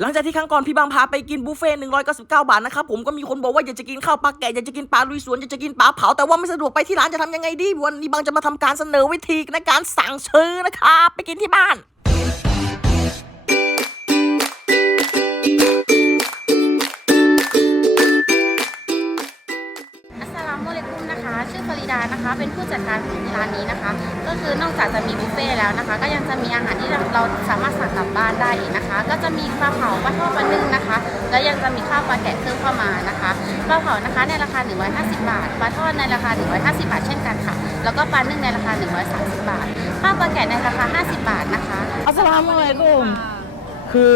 หลังจากที่ครั้งก่อนพี่บางพาไปกินบุฟเฟ่ต์199บาทนะครับผมก็มีคนบอกว่าอยากจะกินข้าวปลาแกะอยากจะกินปลาลุยสวนอยากจะกินปลาเผาแต่ว่าไม่สะดวกไปที่ร้านจะทำยังไงดีวันนี้บางจะมาทำการเสนอวิธีในการสั่งซื้อนะครับไปกินที่บ้าน ชื่อฟาริดานะคะ เป็นผู้จัดการของร้านนี้นะคะ ก็คือนอกจากจะมีบุฟเฟ่ต์แล้วนะคะ ก็ยังจะมีอาหารที่เราเราสามารถสั่งกลับบ้านได้อีกนะคะ ก็จะมีปลาเผาปลาทอดปลานึ่งนะคะ แล้วยังจะมีข้าวปลาแกะเพิ่มเข้ามานะคะปลาเผานะคะในราคา 150 บาทปลาทอดในราคา 150 บาทเช่นกันค่ะ แล้วก็ปลานึ่งในราคา 130 บาทข้าวปลาแกะในราคา 50 บาทนะคะอัสสลามุอะลัยกุมคือ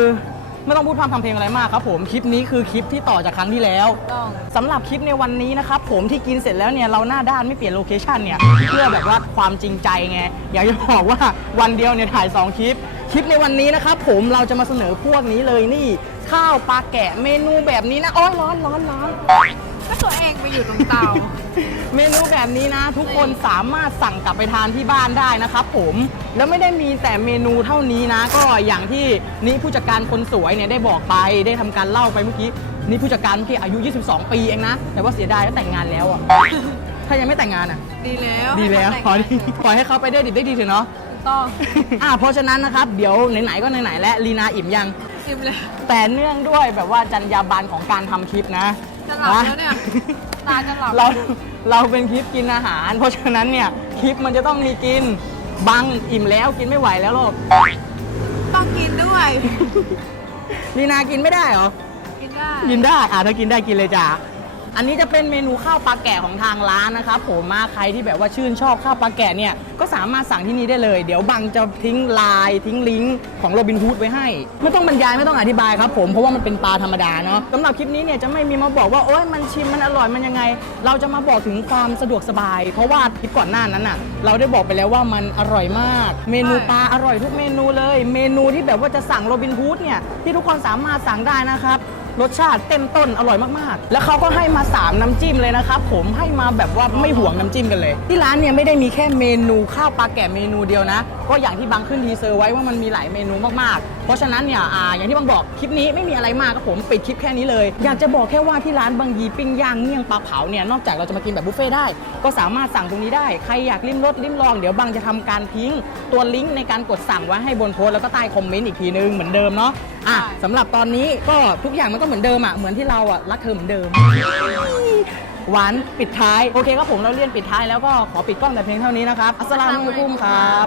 ไม่ต้องพูดพร่ำทำเพลงอะไรมากครับผมคลิปนี้คือคลิปที่ต่อจากครั้งที่แล้วต้องสำหรับคลิปในวันนี้นะครับผมที่กินเสร็จแล้วเนี่ยเราหน้าด้านไม่เปลี่ยนโลเคชันเนี่ยเพื่อแบบว่าความจริงใจไงอยากจะบอกว่าวันเดียวเนี่ยถ่าย2คลิป คลิปในวันนี้นะครับผมเราจะมาเสนอพวกนี้เลยนี่ ข้าวปลาแกะเมนูแบบนี้นะโอ้ยร้อนร้อนร้อน ก็ตัวเองไปอยู่ตรงเตา เมนูแบบนี้นะ ทุกคนสามารถสั่งกลับไปทานที่บ้านได้นะครับผมแล้วไม่ได้มีแต่เมนูเท่านี้นะ ก็อย่างที่นี่ผู้จัดการคนสวยเนี่ยได้บอกไปได้ทำการเล่าไปเมื่อกี้นี่ผู้จัดการเมื่อกี้อายุ 22 ปีเองนะ แต่ว่าเสียดายก็แต่งงานแล้วอะ ถ้ายังไม่แต่งงานอะ ดีแล้วดีแล้วให้ขอเขาดีปล่อยให้เขาไปได้ดิบได้ดีเถอะเนาะแต่งต้องอ่าเพราะฉะนั้นนะครับ เดี๋ยวไหนๆก็ไหนๆและลีนาอิ่มยังชิมเลยแต่เนื่องด้วยแบบว่าจรรยาบรรณของการทำคลิปนะ จะหลับแล้วเนี่ย ตาจะหลับเราเราเป็นคลิปกินอาหาร เพราะฉะนั้นเนี่ยคลิปมันจะต้องมีกินบังอิ่มแล้วกินไม่ไหวแล้วลูกต้องกินด้วย ลีนากินไม่ได้เหรอ กินได้ กินได้อะถ้ากินได้กินเลยจ้ะ อันนี้จะเป็นเมนูข้าวปลาแกะของทางร้านนะครับผมมาใครที่แบบว่าชื่นชอบข้าวปลาแกะเนี่ยก็สามารถสั่งที่นี่ได้เลย เดี๋ยวบังจะทิ้งไลน์ทิ้งลิงก์ของโรบินฮูดไว้ให้ ไม่ต้องบรรยายไม่ต้องอธิบายครับผมเพราะว่ามันเป็นปลาธรรมดาเนาะสำหรับคลิปนี้เนี่ยจะไม่มีมาบอกว่าโอ๊ยมันชิมมันอร่อยมันยังไง เราจะมาบอกถึงความสะดวกสบาย เพราะว่าคลิปก่อนหน้านั้นน่ะเราได้บอกไปแล้วว่ามันอร่อยมาก เมนูปลาอร่อยทุกเมนูเลย เมนูที่แบบว่าจะสั่งโรบินฮูดเนี่ยที่ทุกคนสามารถสั่งได้นะครับ รสชาติเต็มต้นอร่อยมากๆ แล้วเขาก็ให้มา 3 น้ำจิ้มเลยนะครับผมให้มาแบบว่าไม่ห่วงน้ำจิ้มกันเลย ที่ร้านเนี่ยไม่ได้มีแค่เมนูข้าวปลาแกะเมนูเดียวนะ ก็อย่างที่บางขึ้นทีเซอร์ไว้ว่ามันมีหลายเมนูมากๆ เพราะฉะนั้นเนี่ยอ่าอย่างที่บางบอกคลิปนี้ไม่มีอะไรมากครับผมปิดคลิปแค่นี้เลย อยากจะบอกแค่ว่าที่ร้านบางยีปิ้งย่างเมี่ยงปลาเผาเนี่ยนอกจากเราจะมากินแบบบุฟเฟ่ต์ได้ ก็สามารถสั่งตรงนี้ได้ใครอยากลิ้มรสลิ้มลองเดี๋ยวบางจะทำการทิ้งตัวลิงก์ในการกดสั่งไว้ให้บนโพสต์แล้วก็ใต้คอมเมนต์อีกทีนึงเหมือนเดิมเนาะอะสำหรับตอนนี้ก็ทุกอย่างมันก็เหมือนเดิมอะเหมือนที่เราอะรักเธอเหมือนเดิมหวานปิดท้าย โอเคครับผมเราเรียนปิดท้ายแล้วก็ขอปิดกล้องแต่เพียงเท่านี้นะครับ อัสสลามุอะลัยกุมครับ